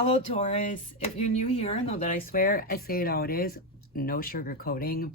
Hello, Taurus. If you're new here, know that I swear I say it how it is. No sugarcoating.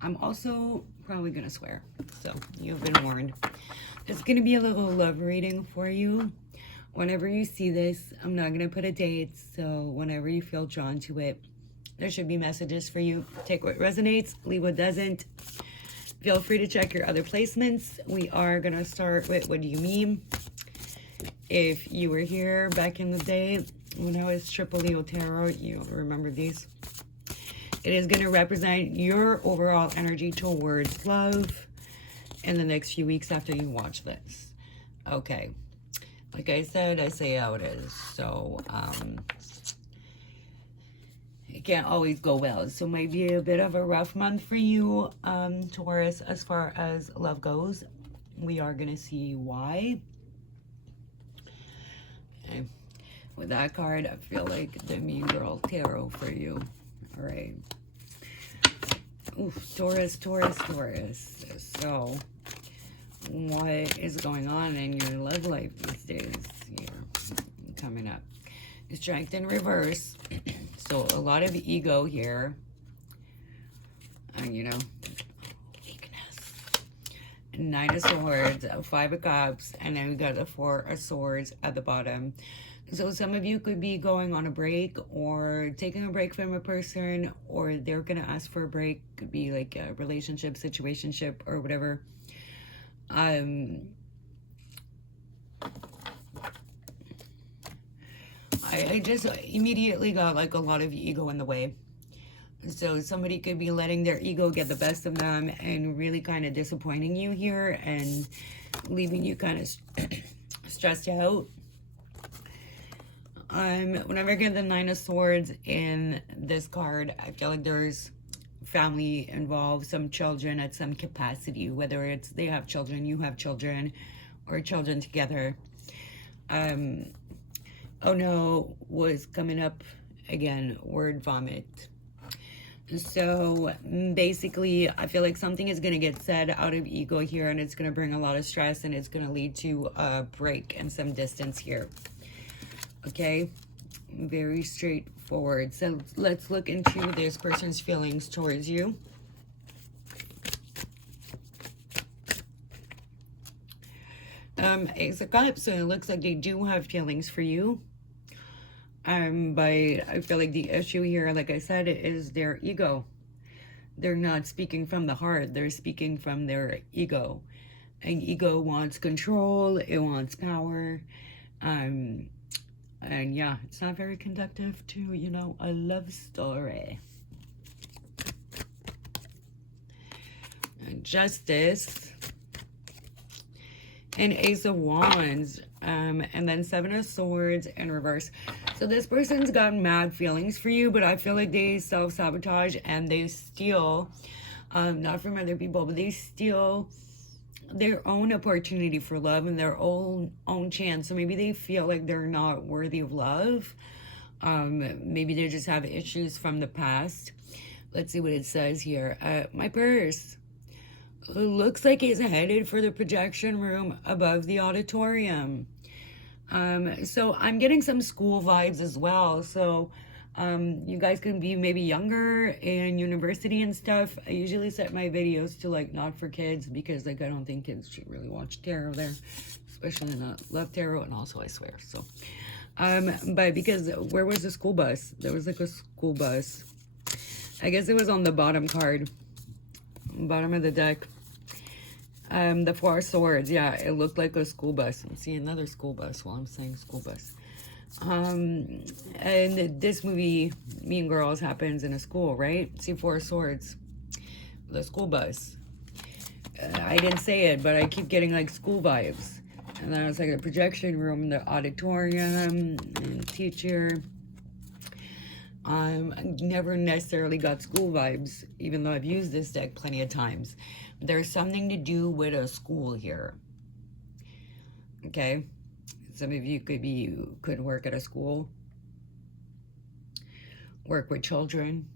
I'm also probably going to swear. So you've been warned. It's going to be a little love reading for you. Whenever you see this, I'm not going to put a date. So whenever you feel drawn to it, there should be messages for you. Take what resonates, leave what doesn't. Feel free to check your other placements. We are going to start with what do you mean? If you were here back in the day when I was Triple Leo Tarot, you remember these. It is going to represent your overall energy towards love in the next few weeks after you watch this. Okay. Like I said, I say how it is. So, it can't always go well. So, might be a bit of a rough month for you, Taurus, as far as love goes. We are going to see why. Okay. With that card, I feel like the Mean Girl Tarot for you. All right. Oof, Taurus. So, what is going on in your love life these days? Here, coming up. Strength in reverse. So, a lot of ego here. And, weakness. Nine of Swords, Five of Cups, and then we got the Four of Swords at the bottom. So some of you could be going on a break or taking a break from a person, or they're going to ask for a break. Could be like a relationship, situationship, or whatever. I just immediately got like a lot of ego in the way. So somebody could be letting their ego get the best of them and really kind of disappointing you here and leaving you kind of stressed out. Whenever I get the Nine of Swords in this card, I feel like there's family involved, some children at some capacity, whether it's they have children, you have children, or children together. Oh no, was coming up again, word vomit. So basically, I feel like something is going to get said out of ego here, and it's going to bring a lot of stress, and it's going to lead to a break and some distance here. Okay, very straightforward. So let's look into this person's feelings towards you. Ace of Cups, so it looks like they do have feelings for you. But I feel like the issue here, like I said, is their ego. They're not speaking from the heart. They're speaking from their ego. And ego wants control. It wants power. And yeah, it's not very conductive to, a love story. Justice. And Ace of Wands. And then Seven of Swords in reverse. So this person's got mad feelings for you, but I feel like they self-sabotage and they steal, not from other people, but they steal their own opportunity for love and their own chance. So maybe they feel like they're not worthy of love. Maybe they just have issues from the past. Let's see what it says here. My purse looks like it's headed for the projection room above the auditorium. So I'm getting some school vibes as well. So you guys can be maybe younger in university and stuff. I usually set my videos to like not for kids because like I don't think kids should really watch tarot there, especially not love tarot, and also I swear. So but because where was the school bus? There was like a school bus. I guess it was on the bottom card, bottom of the deck. The Four Swords, yeah, it looked like a school bus. I'm seeing another school bus while I'm saying school bus. And this movie, Mean Girls, happens in a school, right? See, Four Swords, the school bus. I didn't say it, but I keep getting like school vibes. And then it's like the projection room, the auditorium, and teacher. I never necessarily got school vibes, even though I've used this deck plenty of times. There's something to do with a school here. Okay? Some of you could work at a school, work with children.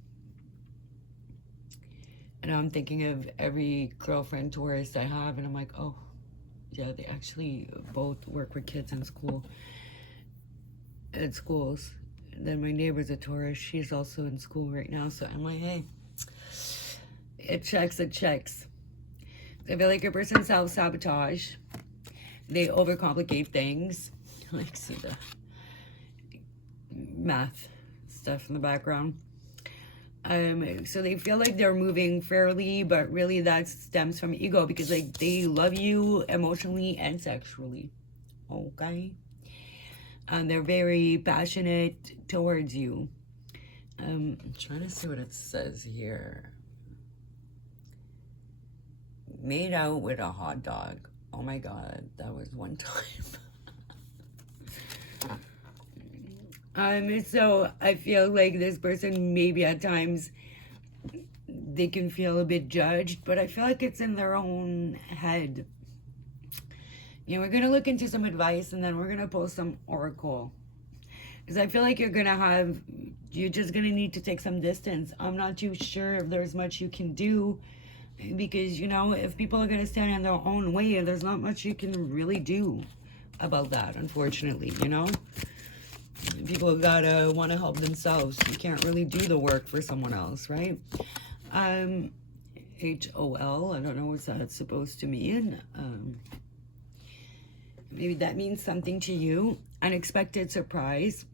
And I'm thinking of every girlfriend tourist I have, and I'm like, oh, yeah, they actually both work with kids in school, at schools. then my neighbor's a Taurus. She's also in school right now. So I'm like, hey, it checks, it checks. I feel like your person self-sabotage. They overcomplicate things. Like, see the math stuff in the background. So they feel like they're moving fairly, but really that stems from ego, because like they love you emotionally and sexually. Okay. And they're very passionate towards you. I'm trying to see what it says here. Made out with a hot dog. Oh my God, that was one time. So I feel like this person maybe at times they can feel a bit judged, but I feel like it's in their own head. You know, we're going to look into some advice and then we're going to pull some oracle. Because I feel like you're just going to need to take some distance. I'm not too sure if there's much you can do, because, you know, if people are going to stand in their own way, there's not much you can really do about that, unfortunately, you know? People gotta want to help themselves. You can't really do the work for someone else, right? HOL, I don't know what that's supposed to mean. Maybe that means something to you. Unexpected surprise.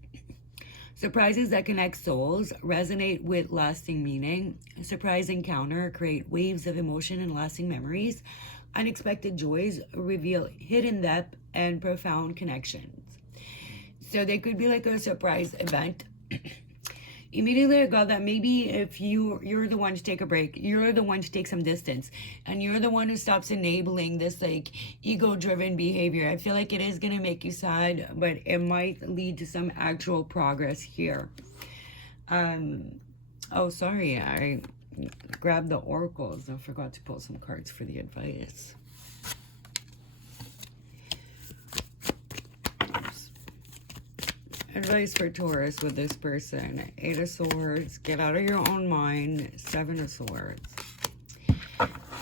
Surprises that connect souls resonate with lasting meaning. Surprise encounter create waves of emotion and lasting memories. Unexpected joys reveal hidden depth and profound connections. So they could be like a surprise event. Immediately I got that maybe if you're the one to take a break, you're the one to take some distance, and you're the one who stops enabling this like ego-driven behavior. I feel like it is going to make you sad, but it might lead to some actual progress here. Oh, sorry, I grabbed the oracles. I forgot to pull some cards for the advice. Advice for Taurus with this person. 8 of Swords. Get out of your own mind. 7 of Swords.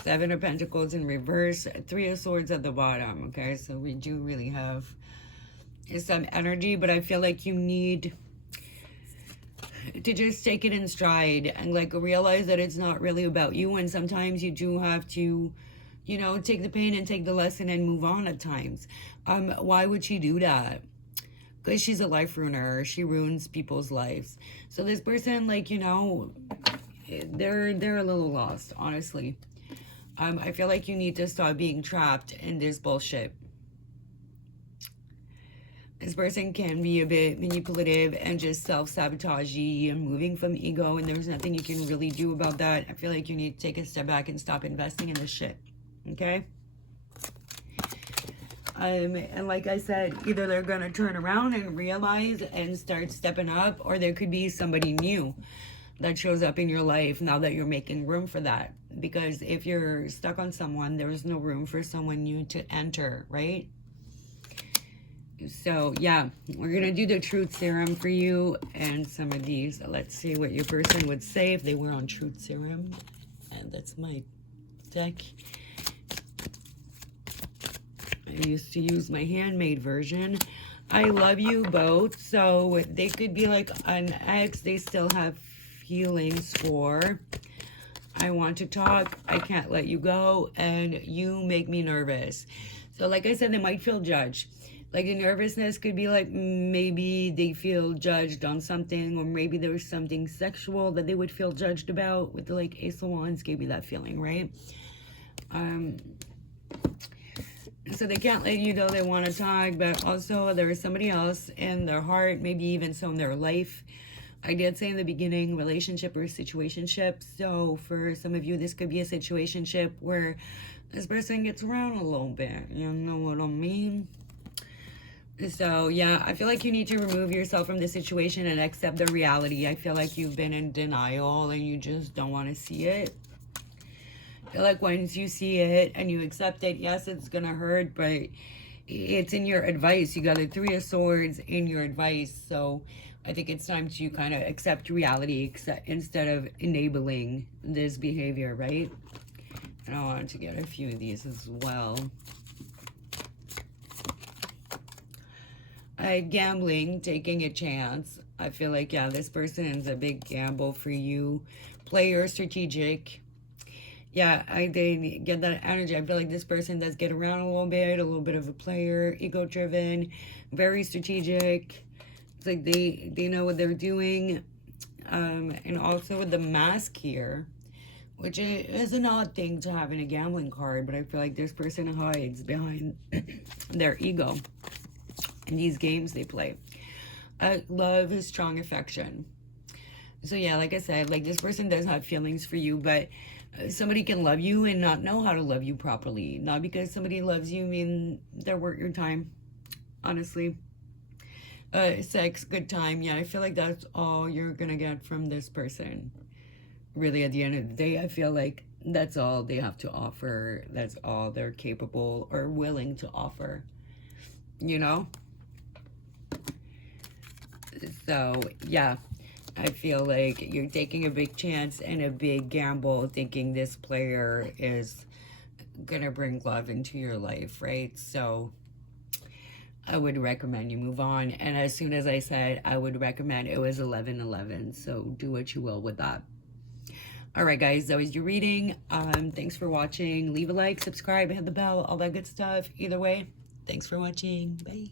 7 of Pentacles in reverse. 3 of Swords at the bottom. Okay, so we do really have some energy, but I feel like you need to just take it in stride and like realize that it's not really about you. And sometimes you do have to, you know, take the pain and take the lesson and move on at times. Why would she do that? Because she's a life ruiner. She ruins people's lives. So this person, like, you know, they're a little lost, honestly. I feel like you need to stop being trapped in this bullshit. This person can be a bit manipulative and just self-sabotagey and moving from ego, and there's nothing you can really do about that. I feel like you need to take a step back and stop investing in this shit. Okay? And like I said, either they're going to turn around and realize and start stepping up, or there could be somebody new that shows up in your life now that you're making room for that. Because if you're stuck on someone, there is no room for someone new to enter, right? So, yeah, we're going to do the truth serum for you and some of these. Let's see what your person would say if they were on truth serum. And that's my deck. I used to use my handmade version. I love you both. So they could be like an ex they still have feelings for. I want to talk. I can't let you go. And you make me nervous. So like I said, they might feel judged. Like the nervousness could be like maybe they feel judged on something, or maybe there was something sexual that they would feel judged about. With the like Ace of Wands gave me that feeling, right? So they can't let you know they want to talk, but also there is somebody else in their heart, maybe even some in their life. I did say in the beginning, relationship or situationship. So for some of you, this could be a situationship where this person gets around a little bit. You know what I mean? So yeah, I feel like you need to remove yourself from the situation and accept the reality. I feel like you've been in denial and you just don't want to see it. I feel like once you see it and you accept it, yes, it's gonna hurt, but it's in your advice. You got the 3 of Swords in your advice. So I think it's time to kind of accept reality instead of enabling this behavior, right? And I wanted to get a few of these as well. Gambling, taking a chance. I feel like, yeah, this person is a big gamble for you. Player, strategic. Yeah, they get that energy. I feel like this person does get around a little bit of a player, ego-driven, very strategic. It's like they know what they're doing. And also with the mask here, which is an odd thing to have in a gambling card, but I feel like this person hides behind their ego in these games they play. Love is strong affection. So yeah, like I said, like this person does have feelings for you, but somebody can love you and not know how to love you properly. Not because somebody loves you mean they're worth your time, honestly. Sex, good time. Yeah, I feel like that's all you're gonna get from this person. Really, at the end of the day, I feel like that's all they have to offer. That's all they're capable or willing to offer, you know? So, yeah, I feel like you're taking a big chance and a big gamble thinking this player is gonna bring love into your life, right? So, I would recommend you move on. And as soon as I said I would recommend, it was 11:11. So, do what you will with that. All right, guys, that was your reading. Thanks for watching. Leave a like, subscribe, hit the bell, all that good stuff. Either way, thanks for watching. Bye.